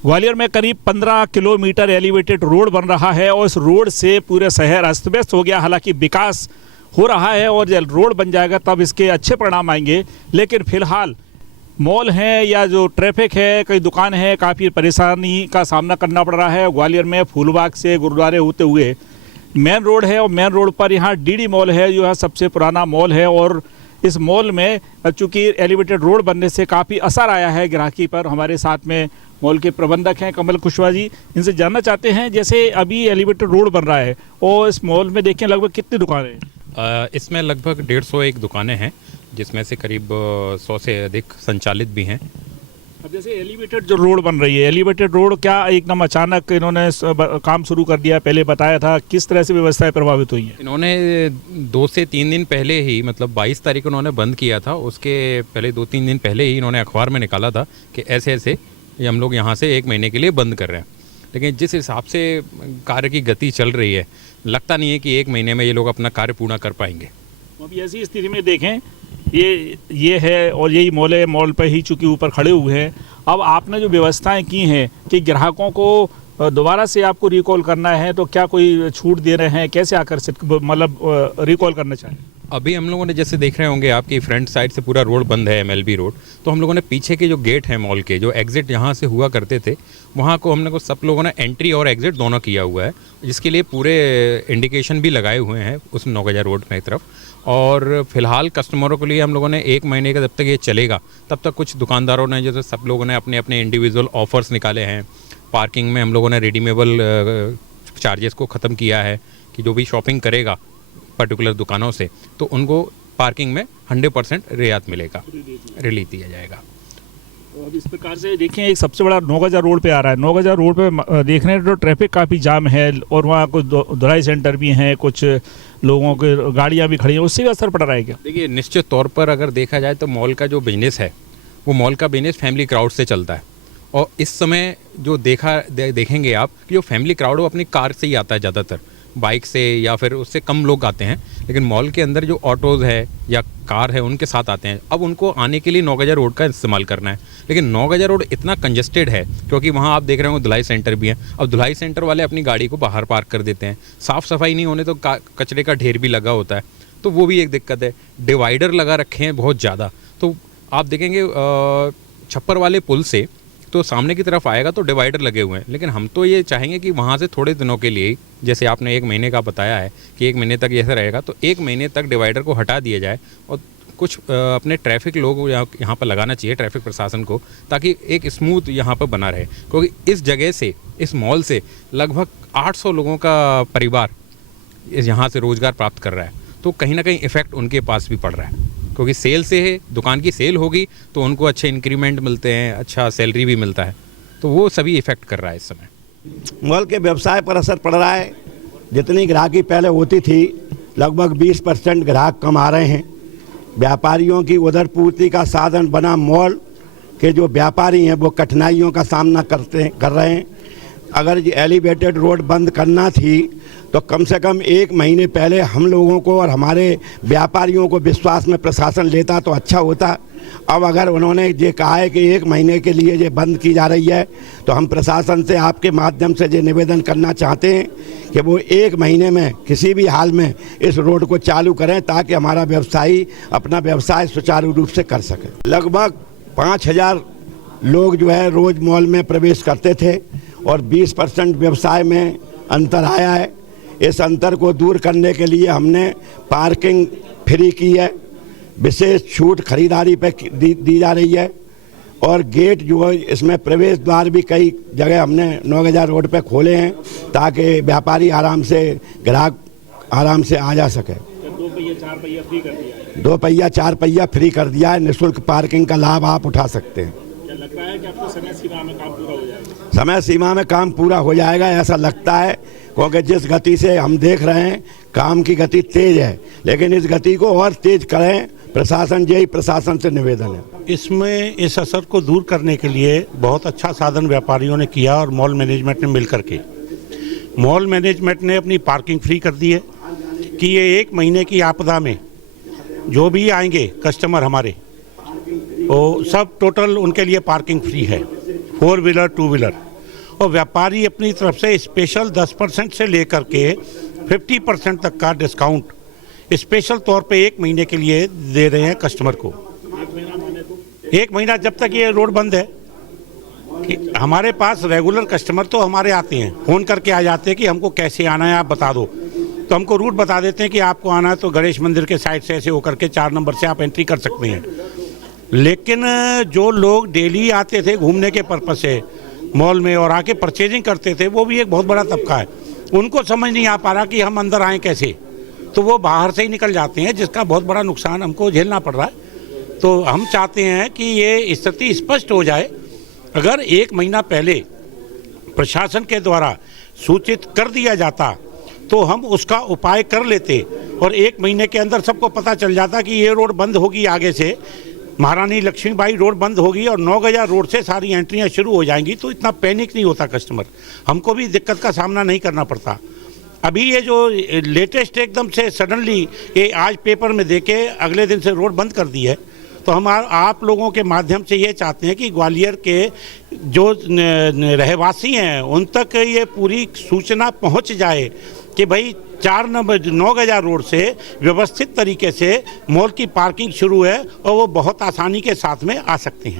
ग्वालियर में करीब 15 kilometre elevated road बन रहा है और इस रोड से पूरे शहर अस्त व्यस्त हो गया। हालांकि विकास हो रहा है और जब रोड बन जाएगा तब इसके अच्छे परिणाम आएंगे, लेकिन फिलहाल मॉल हैं या जो ट्रैफिक है, कई दुकान है, काफ़ी परेशानी का सामना करना पड़ रहा है। ग्वालियर में फूलबाग से गुरुद्वारे होते हुए मेन रोड है और मेन रोड पर यहाँ डीडी मॉल है, जो है सबसे पुराना मॉल है। और इस मॉल में चूँकि एलिवेटेड रोड बनने से काफ़ी असर आया है ग्राहकी पर। हमारे साथ में मॉल के प्रबंधक हैं कमल कुशवाहा जी, इनसे जानना चाहते हैं जैसे अभी एलिवेटेड रोड बन रहा है और इस मॉल में देखें लगभग कितनी दुकानें हैं? इसमें लगभग 150 दुकानें हैं, जिसमें से करीब 100 से अधिक संचालित भी हैं। अब जैसे एलिवेटेड जो रोड बन रही है, एलिवेटेड रोड क्या एकदम अचानक इन्होंने काम शुरू कर दिया, पहले बताया था? किस तरह से व्यवस्थाएं प्रभावित हुई हैं? इन्होंने 2 से 3 दिन पहले ही, मतलब 22 तारीख को उन्होंने बंद किया था, उसके पहले 2-3 दिन पहले ही इन्होंने अखबार में निकाला था कि ऐसे ऐसे हम लोग यहाँ से 1 महीने के लिए बंद कर रहे हैं। लेकिन जिस हिसाब से कार्य की गति चल रही है, लगता नहीं है कि 1 महीने में ये लोग अपना कार्य पूर्ण कर पाएंगे। अभी ऐसी स्थिति में देखें, ये है और यही मॉल है, मॉल पर ही चूँकि ऊपर खड़े हुए हैं। अब आपने जो व्यवस्थाएं की हैं कि ग्राहकों को दोबारा से आपको रिकॉल करना है, तो क्या कोई छूट दे रहे हैं? कैसे आकर्षित मतलब रिकॉल करना चाहें? अभी हम लोगों ने जैसे देख रहे होंगे, आपकी फ्रंट साइड से पूरा रोड बंद है, MLB रोड, तो हम लोगों ने पीछे के जो गेट हैं मॉल के, जो एग्जिट यहाँ से हुआ करते थे, वहाँ को हमने सब लोगों ने एंट्री और एग्जिट दोनों किया हुआ है, जिसके लिए पूरे इंडिकेशन भी लगाए हुए हैं उस नौगजा रोड में तरफ। और फिलहाल कस्टमरों के लिए हम लोगों ने 1 महीने का जब तक ये चलेगा तब तक कुछ दुकानदारों ने, जैसे सब लोगों ने अपने अपने इंडिविजुअल ऑफर्स निकाले हैं। पार्किंग में हम लोगों ने रिडीमेबल चार्जेस को ख़त्म किया है कि जो भी शॉपिंग करेगा पर्टिकुलर दुकानों से, तो उनको पार्किंग में 100% रियायत मिलेगा, रिलीफ दिया जाएगा। तो अब इस प्रकार से देखें, एक सबसे बड़ा नौगजा रोड पे आ रहा है। नौगजा रोड पे देख रहे हैं तो ट्रैफिक काफ़ी जाम है और वहाँ कुछ धुलाई सेंटर भी हैं, कुछ लोगों की गाड़ियाँ भी खड़ी हैं, उससे भी असर पड़ रहा है क्या? देखिए, निश्चित तौर पर अगर देखा जाए तो मॉल का जो बिजनेस है, वो मॉल का बिजनेस फैमिली क्राउड से चलता है। और इस समय जो देखेंगे आप कि जो फैमिली क्राउड वो अपनी कार से ही आता है, ज़्यादातर बाइक से या फिर उससे कम लोग आते हैं। लेकिन मॉल के अंदर जो ऑटोज़ है या कार है, उनके साथ आते हैं। अब उनको आने के लिए नौगजा रोड का इस्तेमाल करना है, लेकिन नौगजा रोड इतना कंजेस्टेड है क्योंकि वहाँ आप देख रहे होंगे धुलाई सेंटर भी है। अब धुलाई सेंटर वाले अपनी गाड़ी को बाहर पार्क कर देते हैं, साफ़ सफाई नहीं होने तो कचरे का ढेर भी लगा होता है, तो वो भी एक दिक्कत है। डिवाइडर लगा रखे हैं बहुत ज़्यादा, तो आप देखेंगे छप्पर वाले पुल से तो सामने की तरफ आएगा तो डिवाइडर लगे हुए हैं। लेकिन हम तो ये चाहेंगे कि वहाँ से थोड़े दिनों के लिए, जैसे आपने 1 महीने का बताया है कि 1 महीने तक ऐसा रहेगा, तो 1 महीने तक डिवाइडर को हटा दिया जाए और कुछ अपने ट्रैफिक लोग यहाँ पर लगाना चाहिए, ट्रैफिक प्रशासन को, ताकि एक स्मूथ यहाँ पर बना रहे। क्योंकि इस जगह से, इस मॉल से लगभग 800 लोगों का परिवार यहाँ से रोज़गार प्राप्त कर रहा है, तो कहीं ना कहीं इफ़ेक्ट उनके पास भी पड़ रहा है। क्योंकि सेल से है, दुकान की सेल होगी तो उनको अच्छे इंक्रीमेंट मिलते हैं, अच्छा सैलरी भी मिलता है, तो वो सभी इफ़ेक्ट कर रहा है इस समय। मॉल के व्यवसाय पर असर पड़ रहा है। जितनी ग्राहकी पहले होती थी, लगभग 20% ग्राहक कम आ रहे हैं। व्यापारियों की उधर पूर्ति का साधन बना मॉल के जो व्यापारी हैं वो कठिनाइयों का सामना कर रहे हैं। अगर ये एलिवेटेड रोड बंद करना थी तो कम से कम 1 महीने पहले हम लोगों को और हमारे व्यापारियों को विश्वास में प्रशासन लेता तो अच्छा होता। अब अगर उन्होंने ये कहा है कि 1 महीने के लिए ये बंद की जा रही है, तो हम प्रशासन से आपके माध्यम से ये निवेदन करना चाहते हैं कि वो 1 महीने में किसी भी हाल में इस रोड को चालू करें, ताकि हमारा व्यवसायी अपना व्यवसाय सुचारू रूप से कर सके। लगभग 5000 लोग जो है रोज़ मॉल में प्रवेश करते थे और 20% व्यवसाय में अंतर आया है। इस अंतर को दूर करने के लिए हमने पार्किंग फ्री की है, विशेष छूट खरीदारी पे दी जा रही है, और गेट जो है इसमें प्रवेश द्वार भी कई जगह हमने नौगजा रोड पे खोले हैं ताकि व्यापारी आराम से, ग्राहक आराम से आ जा सके। 2 पहिया 4 पहिया फ्री कर दिया है। 2 पहिया 4 पहिया फ्री कर दिया है। निःशुल्क पार्किंग का लाभ आप उठा सकते हैं। क्या लगता है कि आपको समय सीमा में काम पूरा हो जाएगा? समय सीमा में काम पूरा हो जाएगा ऐसा लगता है, क्योंकि जिस गति से हम देख रहे हैं काम की गति तेज है, लेकिन इस गति को और तेज करें, प्रशासन, यही प्रशासन से निवेदन है। इसमें इस असर को दूर करने के लिए बहुत अच्छा साधन व्यापारियों ने किया और मॉल मैनेजमेंट ने मिलकर के, मॉल मैनेजमेंट ने अपनी पार्किंग फ्री कर दी है कि ये 1 महीने की आपदा में जो भी आएंगे कस्टमर हमारे, वो सब टोटल उनके लिए पार्किंग फ्री है। 4 व्हीलर 2 व्हीलर और व्यापारी अपनी तरफ से स्पेशल 10% से लेकर के 50% तक का डिस्काउंट स्पेशल तौर पे 1 महीने के लिए दे रहे हैं कस्टमर को। 1 महीना जब तक ये रोड बंद है। कि हमारे पास रेगुलर कस्टमर तो हमारे आते हैं, फ़ोन करके आ जाते हैं कि हमको कैसे आना है आप बता दो, तो हमको रूट बता देते हैं कि आपको आना है तो गणेश मंदिर के साइड से ऐसे होकर के 4 नंबर से आप एंट्री कर सकते हैं। लेकिन जो लोग डेली आते थे घूमने के पर्पज़ से मॉल में और आके परचेजिंग करते थे, वो भी एक बहुत बड़ा तबका है। उनको समझ नहीं आ पा रहा कि हम अंदर आएँ कैसे, तो वो बाहर से ही निकल जाते हैं, जिसका बहुत बड़ा नुकसान हमको झेलना पड़ रहा है। तो हम चाहते हैं कि ये स्थिति स्पष्ट हो जाए। अगर 1 महीना पहले प्रशासन के द्वारा सूचित कर दिया जाता तो हम उसका उपाय कर लेते और 1 महीने के अंदर सबको पता चल जाता कि ये रोड बंद होगी, आगे से महारानी लक्ष्मीबाई रोड बंद होगी और 9 रोड से सारी एंट्रियां शुरू हो जाएंगी, तो इतना पैनिक नहीं होता कस्टमर, हमको भी दिक्कत का सामना नहीं करना पड़ता। अभी ये जो लेटेस्ट एकदम से सडनली ये आज पेपर में देके अगले दिन से रोड बंद कर दी है, तो हम आप लोगों के माध्यम से ये चाहते हैं कि ग्वालियर के जो रहवासी हैं उन तक ये पूरी सूचना पहुंच जाए कि भाई 4 नंबर 9 रोड से व्यवस्थित तरीके से मॉल की पार्किंग शुरू है और वो बहुत आसानी के साथ में आ सकते हैं।